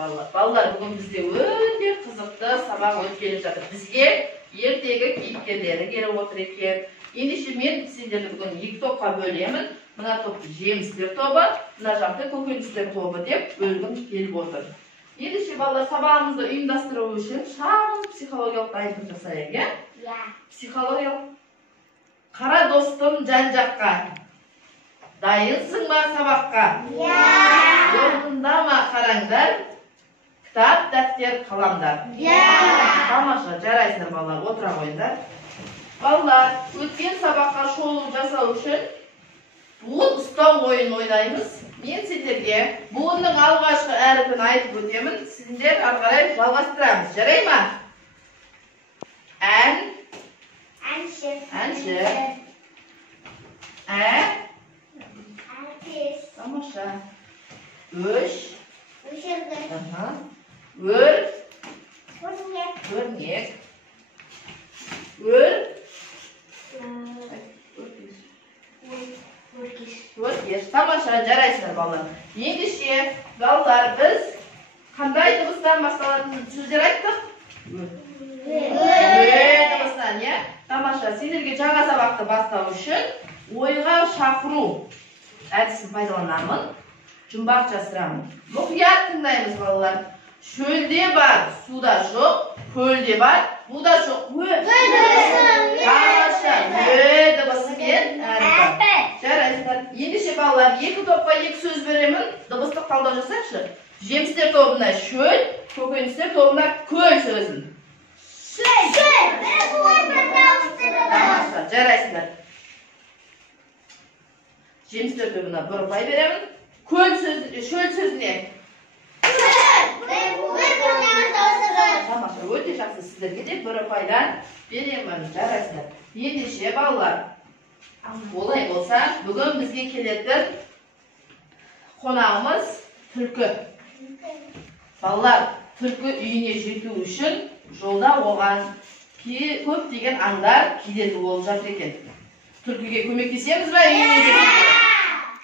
Балалар, бүгін бізде өте қызықты сабақ өткелі жатыр. Бізге ертегі кейіпкерлері келіп отыр екен. Ендеше мен сендерді бүгін екі топқа бөлемін. Мына топ жемістер тобы, мына жақта көкөністер тобы деп бөлгім келіп отыр. Ендеше балалар, сабағымызды ұйымдастыру үшін шағын психологиялық дайындық жасайық, иә? Психологиялық. Қара достым жан-жаққа. Дайынсың ба сабаққа? Орнында ма қараңдар? Кітап, дәптер, қаламдар. Тамаша, жарайсыңдар балалар, отыра қойыңдар. Балалар, өткен сабаққа шолу жасау үшін буын ұстау ойын ойнаймыз. Мен сендерге буынның алғашқы әріпін айтып өтемін. Сендер ары қарай жалғастырамыз. Жарай ма? Ән. Әнші. Тамаша. Өш. Өр. Өрнек. Өркеш. Тамаша, жарайсыңдар балалар. Ендеше, балалар, біз қандай дыбыстан басталатын сөздер айттық? Дыбыстан, иә? Тамаша, сендерге жаңа сабақты бастау үшін ойға шақыру әдісін пайдаланамын. Жұмбақ жасырамын. Мұқият тыңдаймыз балалар. Шөлде бар, суда жоқ, көлде бар, буда жоқ. Тамаша, дыбысымен әріпі. Жарайсыздар. Ендеше балалар, екі топқа екі сөз беремін. Дыбыстық талдау жасайықшы. Жемістер тобына шөл, көкөністер тобына көл сөзін. Тамаша, жарайсыздар. Жемістер тобына бір ұпай беремін. Шөл сөзіне. Тамаша, өте жақсы, сіздерге де бір ұпайдан беремін. Жарайсыздар. Ендеше балалар, олай болса, бүгін бізге келетін қонағымыз түлкі. Балалар, түлкі үйіне жету үшін жолда оған көптеген аңдар кедергі болып жатыр екен. Түлкіге көмектесеміз ба үйіне жетуге?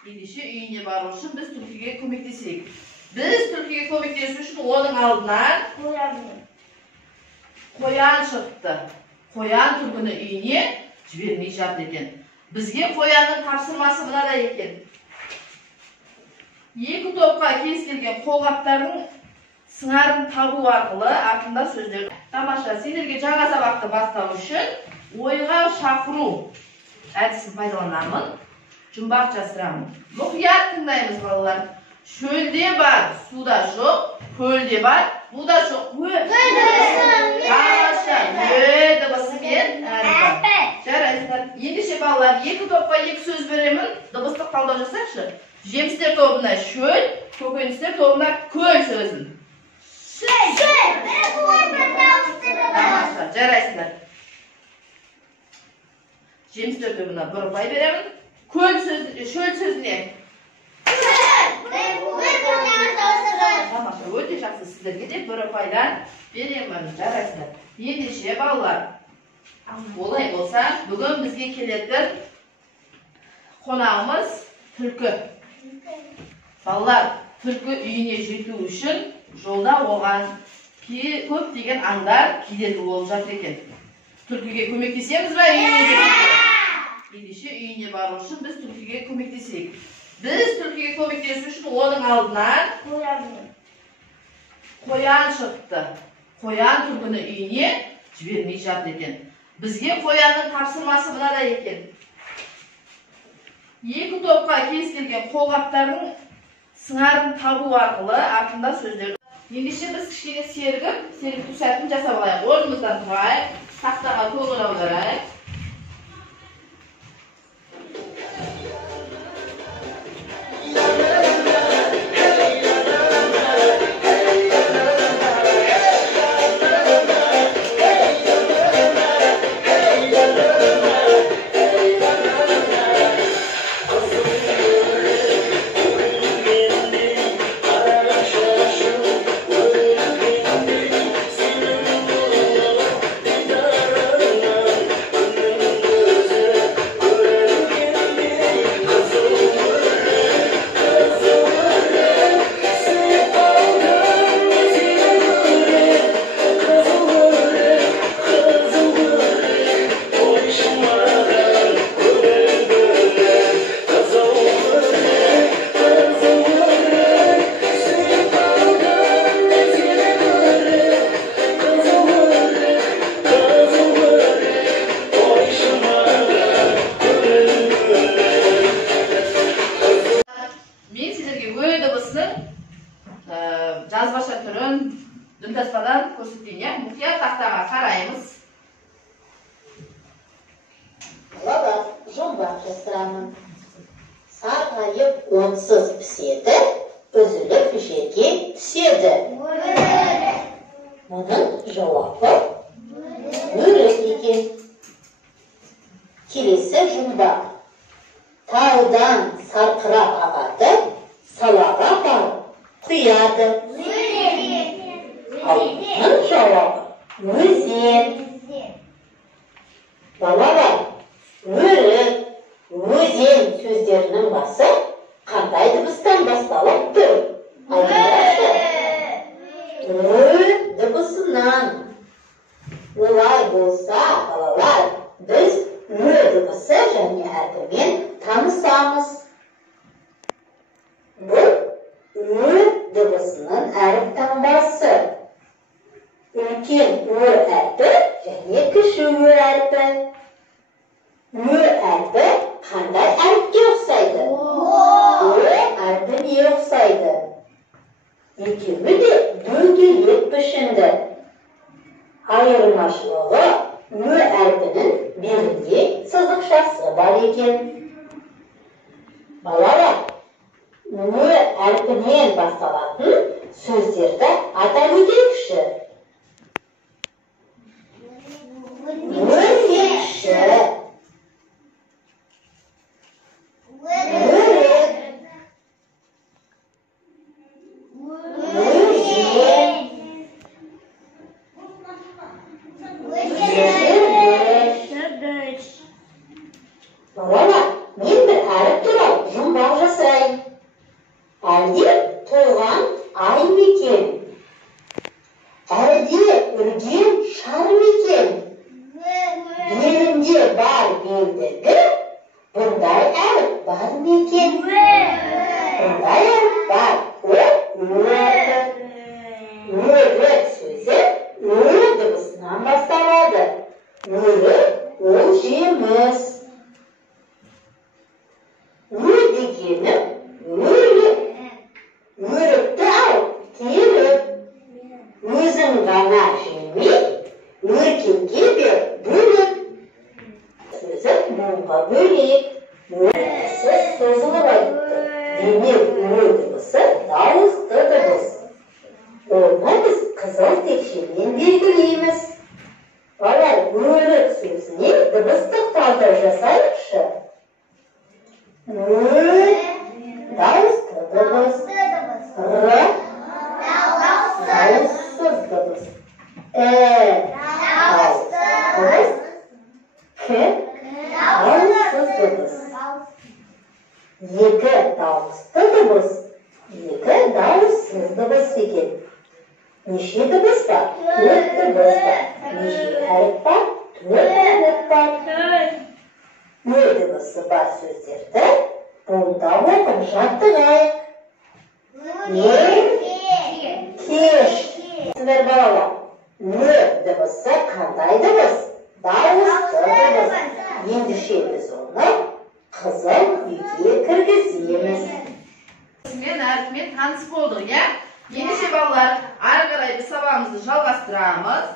Ендеше үйіне бару үшін біз түлкіге көмектесейік. Біз түлкіге көмектесу үшін оның алдынан қоян шықты. Қоян түлкіні үйіне жібермей жатыр екен. Бізге қоянның тапсырмасы мынадай екен. Екі топқа кез келген қолғаптардың сыңарын табу арқылы артында сөздер. Тамаша, сендерге жаңа сабақты бастау үшін ойға шақыру әдісін пайдаланамын. Жұмбақ жасырамын. Мұқият тыңдаймыз балалар. Шөлде бар, суда жоқ, көлде бар, буда жоқ. Тамаша, дыбысымен әріпі. Жарайсыздар. Ендеше балалар, екі топқа екі сөз беремін. Дыбыстық талдау жасайықшы. Жемістер тобына шөл, көкөністер тобына көл сөзін. Тамаша, жарайсыздар. Жемістер тобына бір ұпай беремін. Шөл сөзіне. Тамаша, өте жақсы, сіздерге де бір ұпайдан беремін. Жарайсыздар. Ендеше балалар, олай болса, бүгін бізге келетін қонағымыз түлкі. Балалар, түлкі үйіне жету үшін жолда оған көптеген аңдар кедергі болып жатыр екен. Түлкіге көмектесеміз ба үйіне жетуге? Ендеше үйіне бару үшін біз түлкіге көмектесейік. Біз түлкіге көмектесу үшін оның алдынан қоян шықты. Қоян түлкіні үйіне жібермей жатыр екен. Бізге қоянның тапсырмасы мынадай екен. Екі топқа кез келген қолғаптардың сыңарын табу арқылы артында сөздер. Ендеше біз кішкене сергіту сәтін жасап алайық. Орнымыздан тұрайық, тақтаға көңіл аударайық. Үнтаспадан көрсетейін, ya. Мұқият тақтаға қараймыз. Бала, жұмбақ жасырамын. Сарғайып онсыз піседі, үзіліп жерге түседі. Мұның жауабы өрік екен. Келесі жұмбақ. Таудан сарқырап ағады, салаға барып құяды. Ал мұның жауабы өзен. Балалар, өрік, өзен сөздерінің басы қандай дыбыстан басталып тұр? Дыбысынан. Олай болса, балалар, біз дыбысы және әрпімен танысамыз. Бұл дыбысының әріп таңбасы. Үлкен әрпі және кіші әрпі. Әрпі қандай әріпке ұқсайды? Әрпіне ұқсайды. Екеуі де дөңгелек пішінді. Айырмашылығы әрпінің белінде сызықшасы бар екен. Балалар, әрпінен басталатын сөздерді атап өтейікші. Өрмекші, балалар, мен бір әріп туралы жұмбақ жасырайын. Әлде толған ай мекен? Әлде үрген шар мекен? Белінде бар белдігі, бұндай әріп бар мекен? Бұндай әріп бар, өрік сөзі дыбысынан басталады. Өрік ол жеміс. Дегенім өрік. Өрікті алып келіп, өзің ғана жемей, өркенге бер бөліп. Сөзі мұңға бөлек. Сөз созылып айтты. Демек дыбысы дауысты дыбыс. Оны біз қызыл текшемен белгілейміз. Балалар, өрік сөзіне дыбыстық талдау жасайықшы. Дауысты дыбыс. Дауыссыз дыбыс. Дауысты дыбыс. Дауыссыз дыбыс. Екі дауысты дыбыс. Екі дауыссыз дыбыс екен. Неше дыбыс бар? Төрт дыбыс бар. Неше әріп бар? Төрт әріп бар. Дыбысы бар сөздерді бұнда оқып жаттығайық. Кеш. Сіздер балалар, дыбысы қандай дыбыс? Дауысты дыбыс. Ендеше біз оны қызыл үйге кіргіземіз. Мен әріпмен таныс болдық, я? Ендеше балалар, ары қарай біз сабағымызды жалғастырамыз.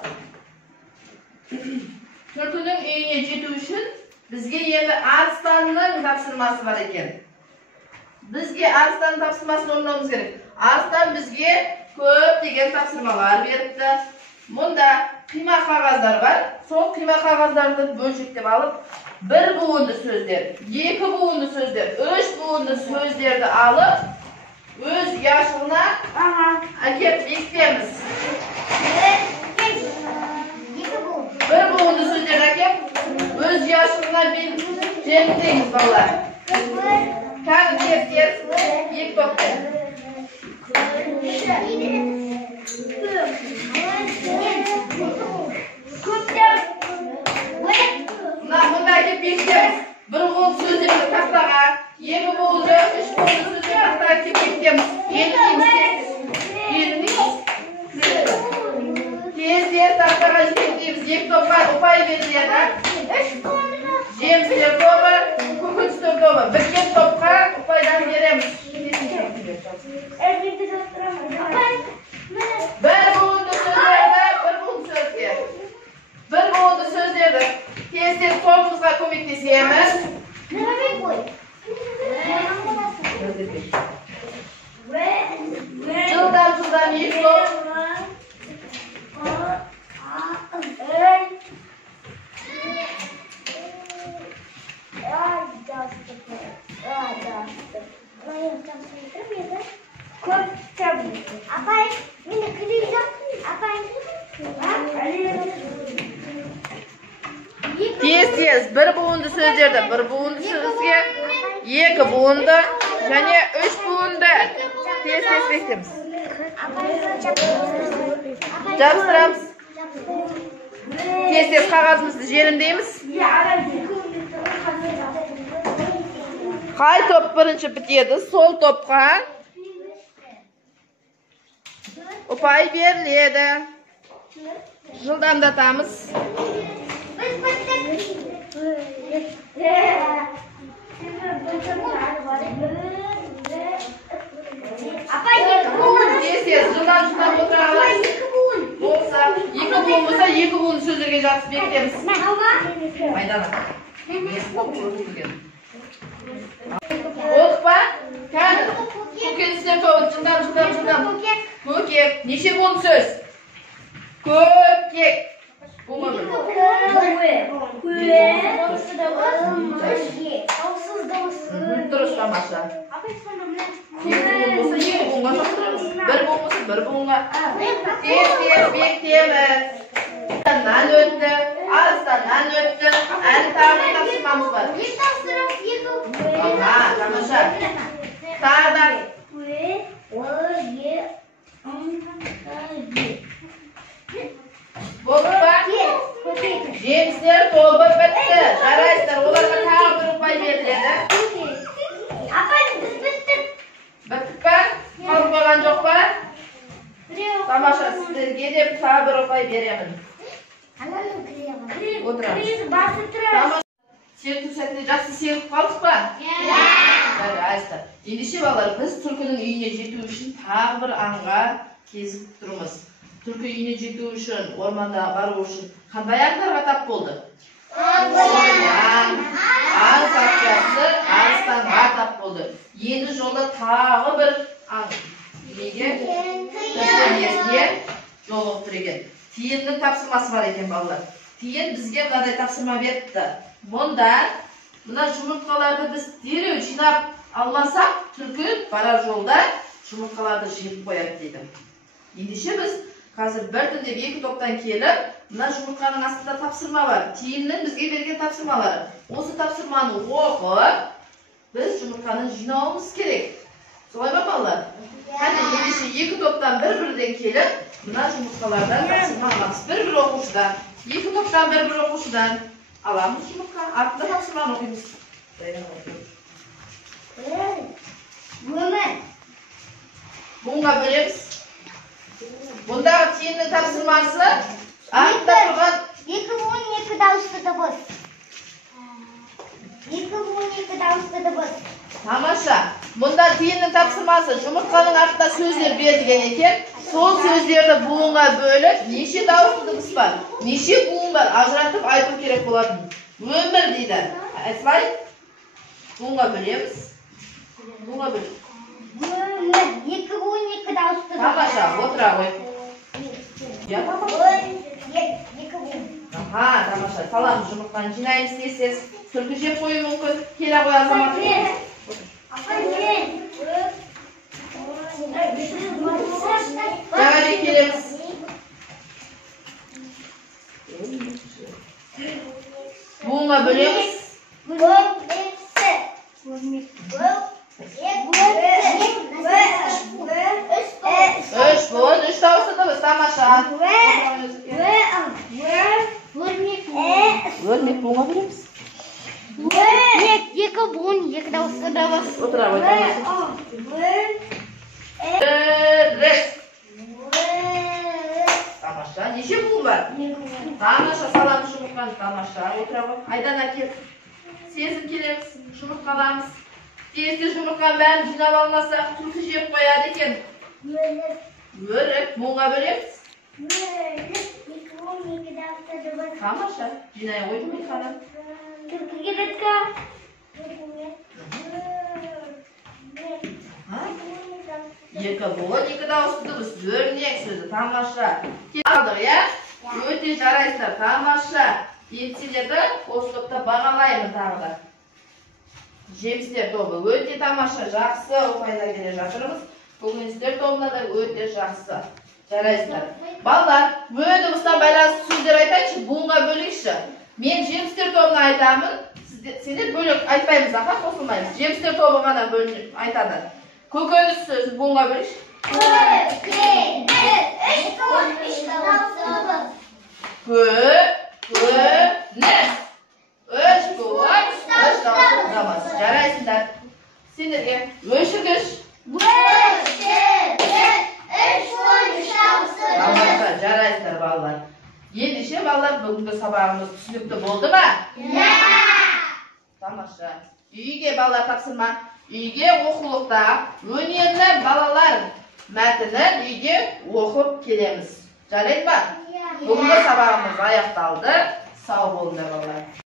Түлкінің үйіне жету үшін бізге енді арыстанның тапсырмасы бар екен. Бізге арыстанның тапсырмасын орындауымыз керек. Арыстан бізге көптеген тапсырмалар беріпті. Мұнда қима қағаздар бар. Сол қима қағаздарды бөлшектеп алып, бір буынды сөздер, екі буынды сөздер, үш буынды сөздерді алып, өз ұяшығына әкеп бекітеміз. Бір буынды сөздерді әкеп, өз ұяшығына жемтеміз балалар. Тағы теріс, екі топты. Мұнда әкеп бекітеміз. Бір буынды сөздерді тақтаға, екі буынды, үш буынды сөздерді тақтаға әкеп бекітеміз. Тез тақтаға жетеміз. Екі топқа ұпай беріледі. Жемістер тобы, көкөністер тобы. Бірген топқа ұпайдан береміз. Бір буынды Apay, meni kılıyacağım. Apay. Tez-tez bir buğundu sözlerde bir buğundu sözge, iki buğundu, және üç buğundu. Tez-tez beklemiz. Жабыстырамыз. Tez-tez қағазымызды желімдейміз. Қай топ бірінші бітеді, сол топқа ұпай беріледі. Жылдамдатамыз. Tez-tez жылдам отыра алайыз. Болса, екі буын болса, екі буын сөздерге жақсы бекітеміз. Майдана. Олдық па? Кәні. Көкен сіздер тобын. Жылдам. Көкек. Неше буын сөз? Көкек. Болма бір. Дұрыс тамаша. Екі буын болса, екі буынға жақтырамыз. Bir buğun болса, bir buğunға. Tez-tez бектеміз. Нан өтті, алыстан өтті. Әлі тағы тапсырмамыз бар. Тамаша. Тағдан. Болды ба? Жемістер тобы бітті. Жарайсыздар, оларға тағы бір ұпай беріледі. Біттік па? Қалып қойған жоқ па? Тамаша, сіздерге де тағы бір ұпай беремін. Отырамыз. Серту сәтінде жақсы сегіп қалдық па? Жарайсыздар. Ендеше балалар, біз түлкінің үйіне жету үшін тағы бір аңға кезіп тұрмыз. Түлкі үйіне жету үшін, орманда бару үшін қандай аңдарға тап болды? Аң сақшасы арыстанға тап болды. Енді жолда тағы бір аң. Неге? Тәсілмесіне жолықтыр екен. Тиеннің тапсырмасы бар екен балалар. Тиен бізге мынадай тапсырма беріпті. Мұнда мына жұмыртқаларды біз дереу жинап алмасақ, түлкі барар жолда жұмыртқаларды жеп қояды дейді. Ендеше біз қазір бір түнде екі топтан келіп, мына жұмыртқаның астында тапсырма бар. Тиеннің бізге берген тапсырмалары. Осы тапсырманы оқып, біз жұмыртқаны жинауымыз керек. Солай ма балалар? Ендеше екі топтан бір-бірден келіп, мына жұмыртқалардан тапсырма аламыз. Бір-бір оқушыдан, екі топтан бір-бір оқушыдан аламыз жұмыртқа. Артында тапсырманы оқимыз. Бұңға бөлеміз. Бұндағы тиеннің тапсырмасы артта тұрған екі буын, екі дауысты дыбыс. Екі буын, екі дауысты дыбыс. Тамаша. Бұнда тиеннің тапсырмасы жұмыртқаның артында сөздер берілген екен. Сол сөздерді буынға бөліп, неше дауысты дыбыс бар, неше буын бар, ажыратып айту керек болатын. Өмір дейді. Айтылай. Буынға бөлеміз. Буынға бөліп. Өмір. Екі буын, екі дауысты дыбыс. Тамаша, отыра ғой. Екі буын. Тамаша. Саламыз жұмыртқаны жинаймыз тез-тез. Түлкі жеп қою мүмкін. Келе қой азамат. Жаңа келеміз. Буынға бөлеміз. Үш буын, үш дауысты дыбыс. Тамаша. Өрнек буынға бөлеміз. Екі буын, екі дауысты дыбыс. Отыра ғой. Тамаша. Неше буын бар? Тамаша, саламыз жұмыртқаны. Тамаша. Отыра ғой. Айдана кел. Сезім келеміз. Жұмыртқаламыз. Тез-тез жұмыртқаны бәрін жинап алмасақ, түлкі жеп қояды екен. Өрік. Буынға бөлеміз. Тамаша. Жинай ғой жұмыртқаны. Түлкі келеді. Екі буын, екі дауысты дыбыс. Өрнек сөзі. Тамаша. Алдық, иә? Өте жарайсыздар. Тамаша. Енді сендерді осы топта бағалаймын тағы да. Жемістер тобы өте тамаша, жақсы оқайда келе жатырмыз. Көкөністер тобына да өте жақсы. Жарайсыздар. Балалар, бө дыбыстан байланысты сөздер айтайыншы, буынға бөлейікші. Мен жемістер тобына айтамын, сендер бөлек айтпаймыз, аха, қосылмаймыз. Жемістер тобы ғана бөлініп айтады. Көкөніс сөзін буынға бөлейікші. Көкөніс. Үш буын, үш дауыс. Жарайсыңдар. Сендерге өшіргіш. Жарайсыздар балалар. Ендеше балалар, бүгінгі сабағымыз түсінікті болды ма? Тамаша. Үйге балалар тапсырма. Үйге оқулықта өнерлі балалар мәтінін үйге оқып келеміз. Жарайды ма? Бүгінгі сабағымыз аяқталды. Сау болыңдар балалар.